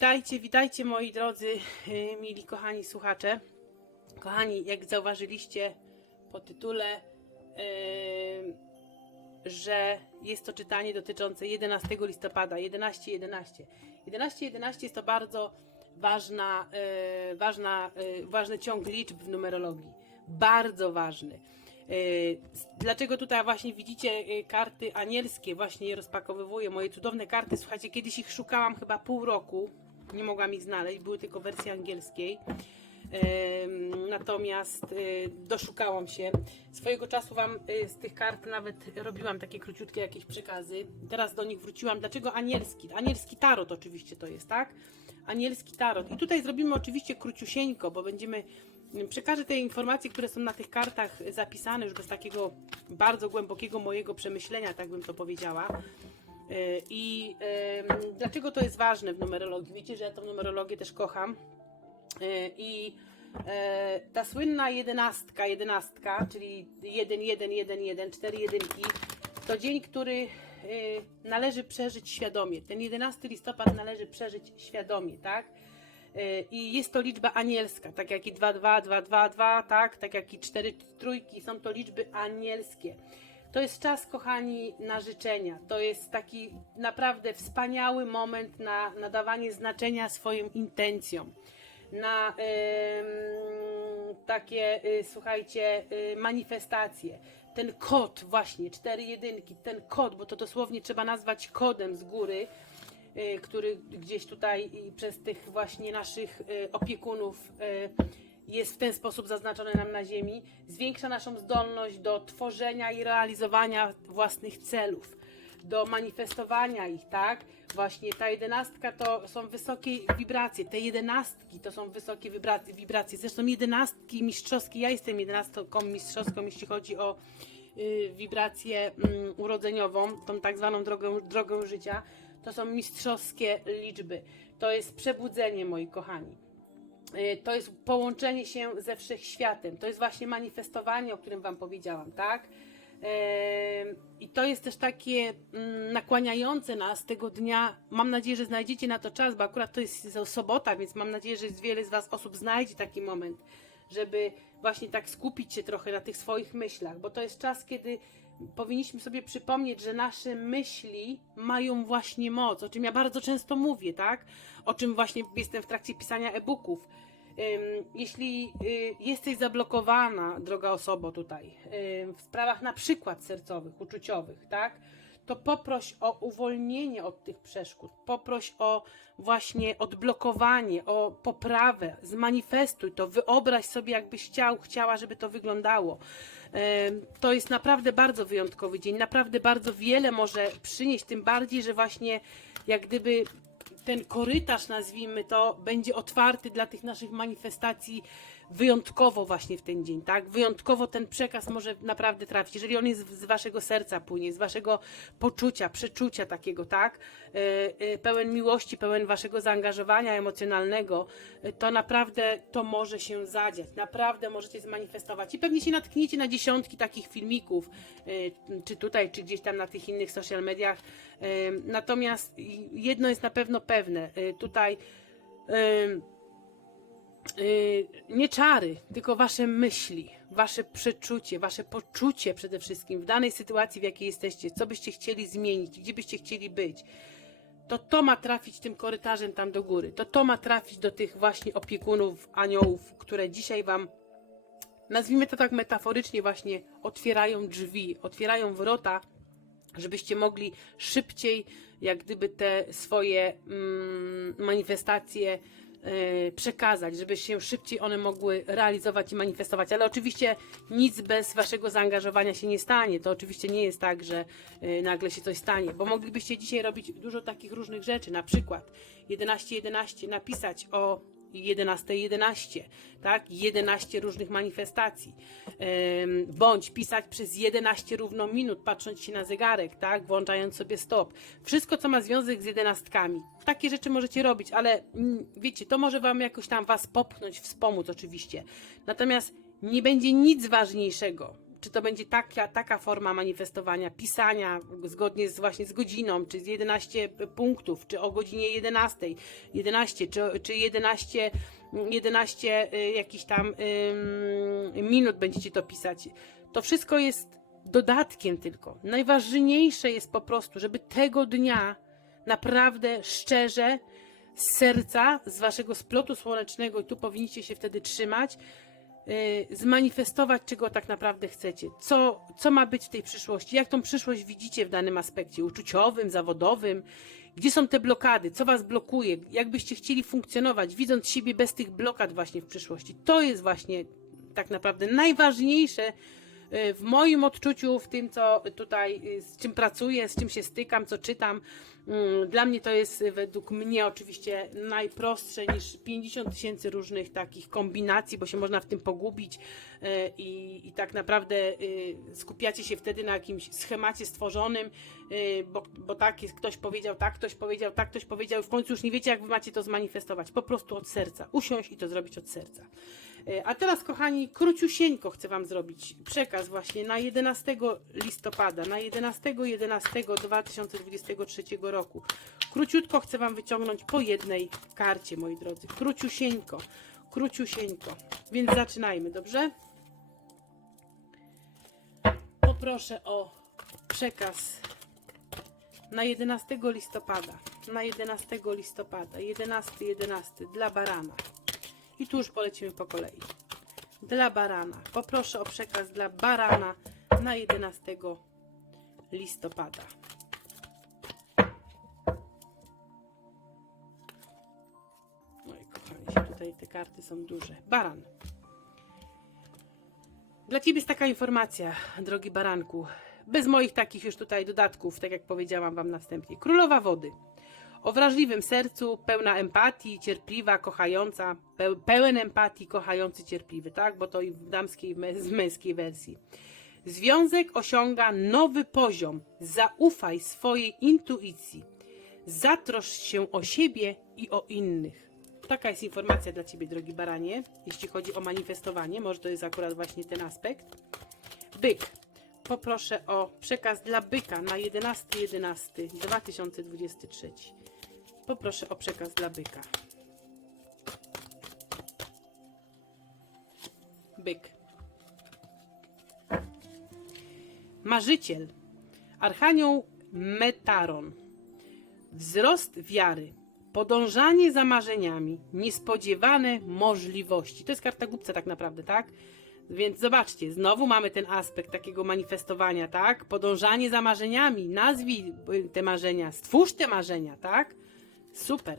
Witajcie, witajcie moi drodzy, yy, mili kochani słuchacze. Kochani, jak zauważyliście po tytule, yy, że jest to czytanie dotyczące 11 listopada, 11.11. 11. 11.11 jest to bardzo ważna, yy, ważna, yy, ważny ciąg liczb w numerologii. Bardzo ważny. Dlaczego tutaj właśnie widzicie karty anielskie? Właśnie je rozpakowywuję. Moje cudowne karty. Słuchajcie, kiedyś ich szukałam chyba pół roku. Nie mogłam ich znaleźć. Były tylko w wersji angielskiej. Natomiast y, doszukałam się. Swojego czasu Wam y, z tych kart nawet robiłam takie króciutkie jakieś przekazy. Teraz do nich wróciłam. Dlaczego anielski? Anielski tarot oczywiście to jest, tak? Anielski tarot. I tutaj zrobimy oczywiście króciusieńko, bo będziemy przekażę te informacje, które są na tych kartach zapisane już bez takiego bardzo głębokiego mojego przemyślenia, tak bym to powiedziała. Y, I dlaczego to jest ważne w numerologii? Wiecie, że ja tą numerologię też kocham. Y, I e, ta słynna jedenastka, jedenastka, czyli 1, 1, 1, 1, 4 jedynki, to dzień, który należy przeżyć świadomie. Ten 11 listopad należy przeżyć świadomie, tak? I jest to liczba anielska, tak jak i 2, 2, 2, 2, 2, tak? Tak jak i 4 trójki, są to liczby anielskie. To jest czas, kochani, na życzenia. To jest taki naprawdę wspaniały moment na nadawanie znaczenia swoim intencjom na em, takie, y, słuchajcie, y, manifestacje. Ten kod, właśnie, cztery jedynki, ten kod, bo to dosłownie trzeba nazwać kodem z góry, y, który gdzieś tutaj przez tych właśnie naszych y, opiekunów y, jest w ten sposób zaznaczony nam na Ziemi, zwiększa naszą zdolność do tworzenia i realizowania własnych celów do manifestowania ich, tak? Właśnie ta jedenastka to są wysokie wibracje, te jedenastki to są wysokie wibracje. Zresztą jedenastki mistrzowskie, ja jestem jedenastką mistrzowską, jeśli chodzi o y, wibrację mm, urodzeniową, tą tak zwaną drogą, drogą życia, to są mistrzowskie liczby. To jest przebudzenie, moi kochani. Y, To jest połączenie się ze wszechświatem. To jest właśnie manifestowanie, o którym Wam powiedziałam, tak? Em, I to jest też takie mm, nakłaniające nas tego dnia. Mam nadzieję, że znajdziecie na to czas, bo akurat to jest sobota, więc mam nadzieję, że wiele z Was osób znajdzie taki moment, żeby właśnie tak skupić się trochę na tych swoich myślach, bo to jest czas, kiedy powinniśmy sobie przypomnieć, że nasze myśli mają właśnie moc, o czym ja bardzo często mówię, tak? O czym właśnie jestem w trakcie pisania e-booków. Jeśli y, jesteś zablokowana, droga osoba tutaj, w sprawach na przykład sercowych, uczuciowych, tak? To poproś o uwolnienie od tych przeszkód, poproś o właśnie odblokowanie, o poprawę, zmanifestuj to, wyobraź sobie, jakbyś chciał, chciała, żeby to wyglądało. To jest naprawdę bardzo wyjątkowy dzień, naprawdę bardzo wiele może przynieść, tym bardziej, że właśnie jak gdyby ten korytarz, nazwijmy to, będzie otwarty dla tych naszych manifestacji wyjątkowo właśnie w ten dzień, tak? Wyjątkowo ten przekaz może naprawdę trafić. Jeżeli on jest z waszego serca płynie, z waszego poczucia, przeczucia takiego, tak? E, e, Pełen miłości, pełen waszego zaangażowania emocjonalnego, e, to naprawdę to może się zadziać. Naprawdę możecie zmanifestować. I pewnie się natkniecie na dziesiątki takich filmików, czy tutaj, czy gdzieś tam na tych innych social mediach. E, Natomiast jedno jest na pewno pewne. E, Tutaj y, nie czary, tylko wasze myśli, wasze przeczucie, wasze poczucie przede wszystkim w danej sytuacji, w jakiej jesteście, co byście chcieli zmienić, gdzie byście chcieli być. To to ma trafić tym korytarzem tam do góry. To to ma trafić do tych właśnie opiekunów, aniołów, które dzisiaj wam nazwijmy to tak metaforycznie właśnie otwierają drzwi, otwierają wrota żebyście mogli szybciej, jak gdyby te swoje mm, manifestacje e, przekazać, żeby się szybciej one mogły realizować i manifestować. Ale oczywiście nic bez waszego zaangażowania się nie stanie. To oczywiście nie jest tak, że e, nagle się coś stanie, bo moglibyście dzisiaj robić dużo takich różnych rzeczy, na przykład 11.11 napisać o 11.11, 11, tak? 11 różnych manifestacji. Bądź pisać przez 11 równo minut, patrząc się na zegarek, tak? Włączając sobie stop. Wszystko, co ma związek z jedenastkami. Takie rzeczy możecie robić, ale mm, wiecie, to może wam jakoś tam was popchnąć, wspomóc oczywiście. Natomiast nie będzie nic ważniejszego czy to będzie taka, taka forma manifestowania, pisania zgodnie z właśnie z godziną, czy z 11 punktów, czy o godzinie 11, 11, czy, czy 11, 11 y, jakichś tam minut będziecie to pisać. To wszystko jest dodatkiem tylko. Najważniejsze jest po prostu, żeby tego dnia naprawdę szczerze z serca, z waszego splotu słonecznego, i tu powinniście się wtedy trzymać, zmanifestować, czego tak naprawdę chcecie. Co, co ma być w tej przyszłości? Jak tą przyszłość widzicie w danym aspekcie uczuciowym, zawodowym? Gdzie są te blokady? Co was blokuje? Jak byście chcieli funkcjonować, widząc siebie bez tych blokad właśnie w przyszłości? To jest właśnie tak naprawdę najważniejsze y, w moim odczuciu, w tym, co tutaj, y, z czym pracuję, z czym się stykam, co czytam, mm, dla mnie to jest y, według mnie oczywiście najprostsze niż 50 tysięcy różnych takich kombinacji, bo się można w tym pogubić y, i, i tak naprawdę y, skupiacie się wtedy na jakimś schemacie stworzonym, y, bo, bo tak jest, ktoś powiedział tak, ktoś powiedział tak, ktoś powiedział w końcu już nie wiecie, jak wy macie to zmanifestować. Po prostu od serca. Usiąść i to zrobić od serca. Y, A teraz, kochani, króciusieńko chcę Wam zrobić przekaz właśnie na 11 listopada, na 11 11 2023 roku. Króciutko chcę Wam wyciągnąć po jednej karcie, moi drodzy. Króciusieńko, króciusieńko. Więc zaczynajmy, dobrze? Poproszę o przekaz na 11 listopada. Na 11 listopada, 11, 11 dla barana. I tu już polecimy po kolei. Dla barana. Poproszę o przekaz dla barana na 11 listopada. Oj, kochani, tutaj te karty są duże. Baran. Dla Ciebie jest taka informacja, drogi baranku. Bez moich takich już tutaj dodatków, tak jak powiedziałam Wam na wstępie. Królowa wody. O wrażliwym sercu, pełna empatii, cierpliwa, kochająca, peł, pełen empatii, kochający, cierpliwy, tak? Bo to i w damskiej, i w męskiej wersji. Związek osiąga nowy poziom. Zaufaj swojej intuicji. Zatroszcz się o siebie i o innych. Taka jest informacja dla Ciebie, drogi baranie, jeśli chodzi o manifestowanie. Może to jest akurat właśnie ten aspekt. Byk. Poproszę o przekaz dla byka na 11.11.2023. Poproszę o przekaz dla byka. Byk. Marzyciel. Archanioł Metaron. Wzrost wiary. Podążanie za marzeniami. Niespodziewane możliwości. To jest karta głupca tak naprawdę, tak? Więc zobaczcie, znowu mamy ten aspekt takiego manifestowania, tak? Podążanie za marzeniami. Nazwij te marzenia, stwórz te marzenia, tak? Super.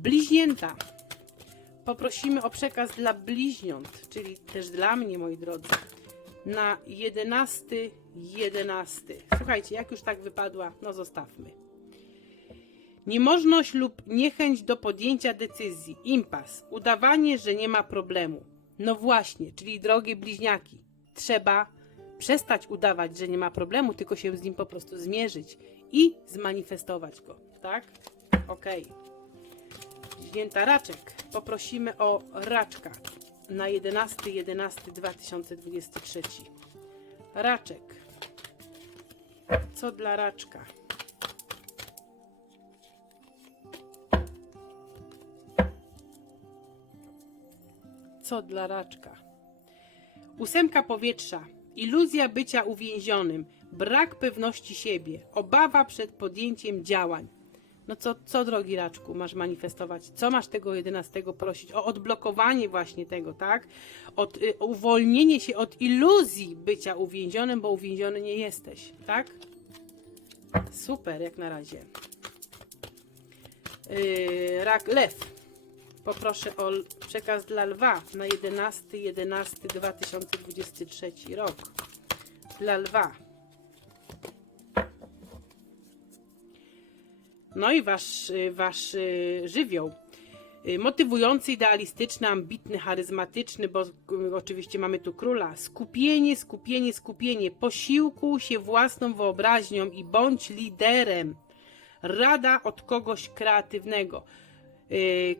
Bliźnięta. Poprosimy o przekaz dla bliźniąt, czyli też dla mnie, moi drodzy. Na 11, 11. Słuchajcie, jak już tak wypadła, no zostawmy. Niemożność lub niechęć do podjęcia decyzji, impas, udawanie, że nie ma problemu. No właśnie, czyli drogie bliźniaki, trzeba przestać udawać, że nie ma problemu, tylko się z nim po prostu zmierzyć i zmanifestować go, tak? Okej. Bliźnięta raczek. Poprosimy o raczka na 11.11.2023. Raczek. Co dla raczka? Co dla raczka? Ósemka powietrza. Iluzja bycia uwięzionym. Brak pewności siebie. Obawa przed podjęciem działań. No co, co drogi raczku, masz manifestować? Co masz tego 11 prosić? O odblokowanie właśnie tego, tak? Od, y, uwolnienie się od iluzji bycia uwięzionym, bo uwięziony nie jesteś, tak? Super, jak na razie. Yy, rak, lew. Poproszę o przekaz dla lwa na 11 11 2023 rok. Dla lwa. No i wasz, wasz y, żywioł. Y, Motywujący, idealistyczny, ambitny, charyzmatyczny, bo y, oczywiście mamy tu króla. Skupienie, skupienie, skupienie. Posiłkuj się własną wyobraźnią i bądź liderem. Rada od kogoś kreatywnego.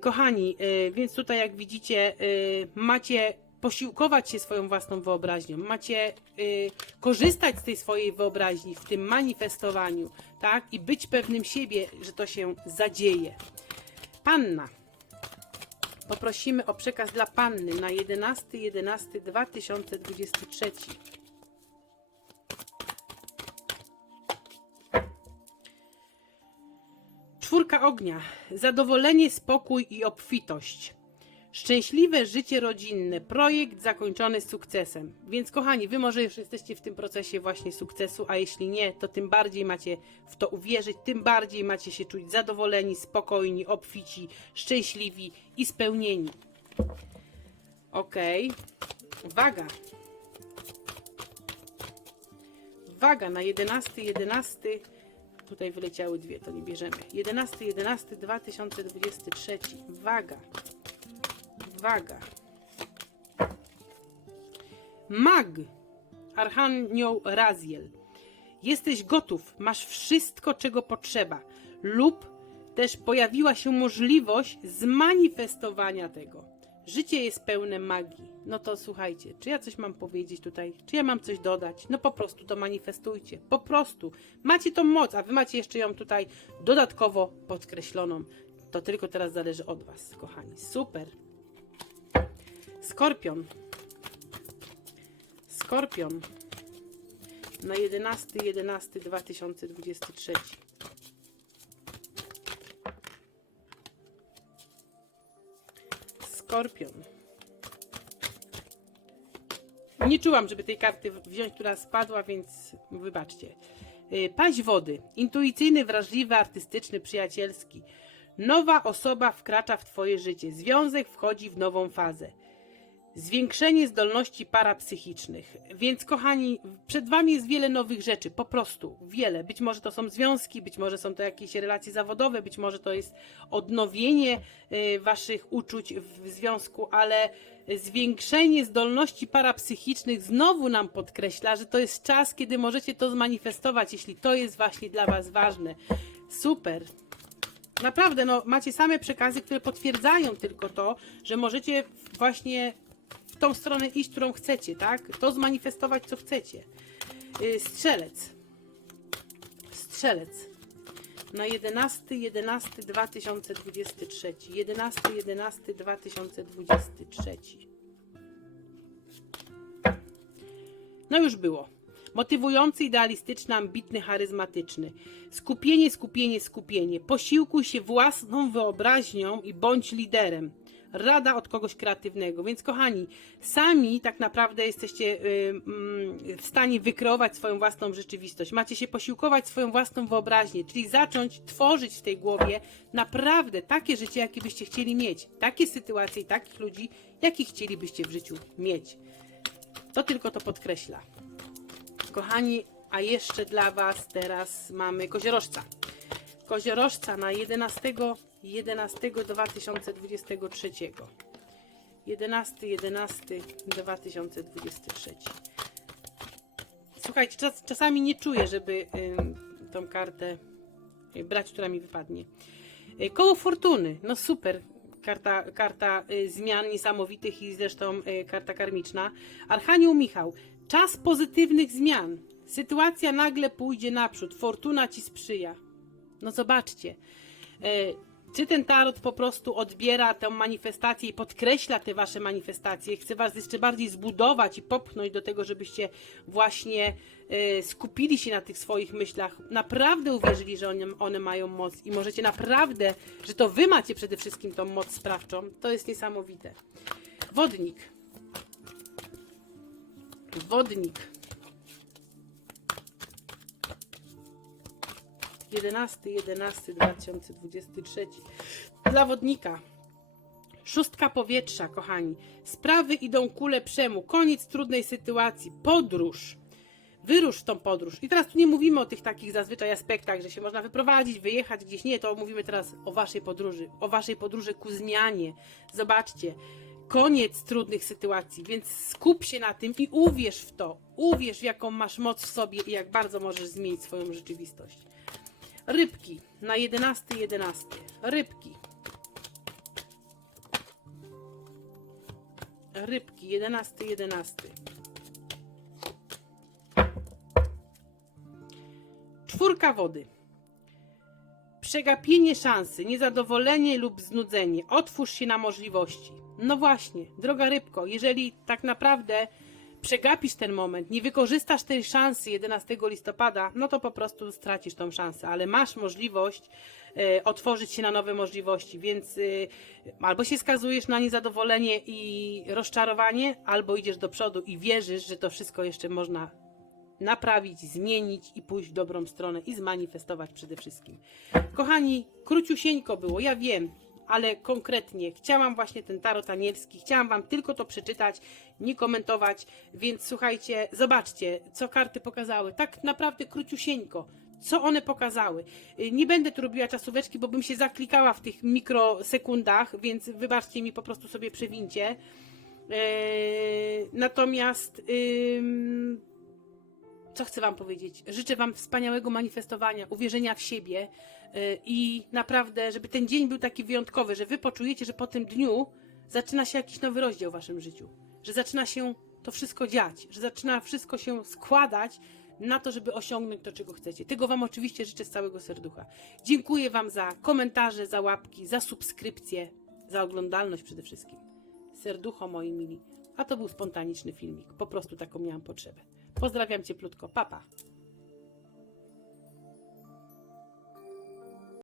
Kochani, więc tutaj jak widzicie, macie posiłkować się swoją własną wyobraźnią, macie y, korzystać z tej swojej wyobraźni w tym manifestowaniu, tak? I być pewnym siebie, że to się zadzieje. Panna. Poprosimy o przekaz dla Panny na 11.11.2023. Czwórka ognia. Zadowolenie, spokój i obfitość. Szczęśliwe życie rodzinne. Projekt zakończony sukcesem. Więc kochani, wy może już jesteście w tym procesie właśnie sukcesu, a jeśli nie, to tym bardziej macie w to uwierzyć, tym bardziej macie się czuć zadowoleni, spokojni, obfici, szczęśliwi i spełnieni. Okej. Waga. Waga na 11, 11. Tutaj wyleciały dwie, to nie bierzemy. 11, 11, 2023. Waga. Waga. Mag. Archanioł Raziel. Jesteś gotów, masz wszystko, czego potrzeba. Lub też pojawiła się możliwość zmanifestowania tego. Życie jest pełne magii. No to słuchajcie, czy ja coś mam powiedzieć tutaj? Czy ja mam coś dodać? No po prostu to manifestujcie. Po prostu. Macie tą moc, a wy macie jeszcze ją tutaj dodatkowo podkreśloną. To tylko teraz zależy od was, kochani. Super. Skorpion. Skorpion. Na 11.11.2023. Skorpion. Nie czułam, żeby tej karty wziąć, która spadła, więc wybaczcie. Y, Paź wody. Intuicyjny, wrażliwy, artystyczny, przyjacielski. Nowa osoba wkracza w Twoje życie. Związek wchodzi w nową fazę. Zwiększenie zdolności parapsychicznych. Więc, kochani, przed Wami jest wiele nowych rzeczy, po prostu wiele. Być może to są związki, być może są to jakieś relacje zawodowe, być może to jest odnowienie y, Waszych uczuć w związku, ale zwiększenie zdolności parapsychicznych znowu nam podkreśla, że to jest czas, kiedy możecie to zmanifestować, jeśli to jest właśnie dla Was ważne. Super. Naprawdę, no, macie same przekazy, które potwierdzają tylko to, że możecie właśnie tą stronę iść, którą chcecie, tak? To zmanifestować, co chcecie. Yy, Strzelec. Strzelec. Na 11, 11, 2023. 11, 11, 2023. No już było. Motywujący, idealistyczny, ambitny, charyzmatyczny. Skupienie, skupienie, skupienie. Posiłkuj się własną wyobraźnią i bądź liderem. Rada od kogoś kreatywnego. Więc kochani, sami tak naprawdę jesteście y, mm, w stanie wykreować swoją własną rzeczywistość. Macie się posiłkować swoją własną wyobraźnię, czyli zacząć tworzyć w tej głowie naprawdę takie życie, jakie byście chcieli mieć. Takie sytuacje i takich ludzi, jakich chcielibyście w życiu mieć. To tylko to podkreśla. Kochani, a jeszcze dla Was teraz mamy koziorożca. Koziorożca na 11 11 2023. 11 11 2023. Słuchajcie, czas, czasami nie czuję, żeby ym, tą kartę y, brać, która mi wypadnie. Y, Koło fortuny, no super. Karta, karta y, zmian niesamowitych i zresztą y, karta karmiczna. Archanioł Michał, czas pozytywnych zmian. Sytuacja nagle pójdzie naprzód, fortuna ci sprzyja. No zobaczcie. Y, czy ten tarot po prostu odbiera tę manifestację i podkreśla te wasze manifestacje, chce was jeszcze bardziej zbudować i popchnąć do tego, żebyście właśnie e, skupili się na tych swoich myślach, naprawdę uwierzyli, że one, one mają moc i możecie naprawdę, że to wy macie przede wszystkim tą moc sprawczą, to jest niesamowite. Wodnik. Wodnik. 11, 11, 2023. Dla wodnika. Szóstka powietrza, kochani. Sprawy idą ku lepszemu. Koniec trudnej sytuacji. Podróż. Wyrusz w tą podróż. I teraz tu nie mówimy o tych takich zazwyczaj aspektach, że się można wyprowadzić, wyjechać gdzieś. Nie, to mówimy teraz o waszej podróży. O waszej podróży ku zmianie. Zobaczcie. Koniec trudnych sytuacji, więc skup się na tym i uwierz w to. Uwierz, w jaką masz moc w sobie i jak bardzo możesz zmienić swoją rzeczywistość. Rybki na 11, 11. Rybki. rybki, 11, 11. Czwórka wody. Przegapienie szansy, niezadowolenie lub znudzenie. Otwórz się na możliwości. No właśnie, droga rybko, jeżeli tak naprawdę przegapisz ten moment, nie wykorzystasz tej szansy 11 listopada, no to po prostu stracisz tą szansę, ale masz możliwość e, otworzyć się na nowe możliwości, więc e, albo się skazujesz na niezadowolenie i rozczarowanie, albo idziesz do przodu i wierzysz, że to wszystko jeszcze można naprawić, zmienić i pójść w dobrą stronę i zmanifestować przede wszystkim. Kochani, króciusieńko było, ja wiem, ale konkretnie chciałam właśnie ten tarot anielski, chciałam wam tylko to przeczytać, nie komentować, więc słuchajcie, zobaczcie, co karty pokazały. Tak naprawdę króciusieńko. Co one pokazały? Y, Nie będę tu robiła czasóweczki, bo bym się zaklikała w tych mikrosekundach, więc wybaczcie mi, po prostu sobie przewincie. Eee, natomiast ym, co chcę Wam powiedzieć? Życzę Wam wspaniałego manifestowania, uwierzenia w siebie yy, i naprawdę, żeby ten dzień był taki wyjątkowy, że Wy poczujecie, że po tym dniu zaczyna się jakiś nowy rozdział w Waszym życiu, że zaczyna się to wszystko dziać, że zaczyna wszystko się składać na to, żeby osiągnąć to, czego chcecie. Tego Wam oczywiście życzę z całego serducha. Dziękuję Wam za komentarze, za łapki, za subskrypcje, za oglądalność przede wszystkim. Serducho moi mili. A to był spontaniczny filmik. Po prostu taką miałam potrzebę. Pozdrawiam cieplutko. Papa. Pa.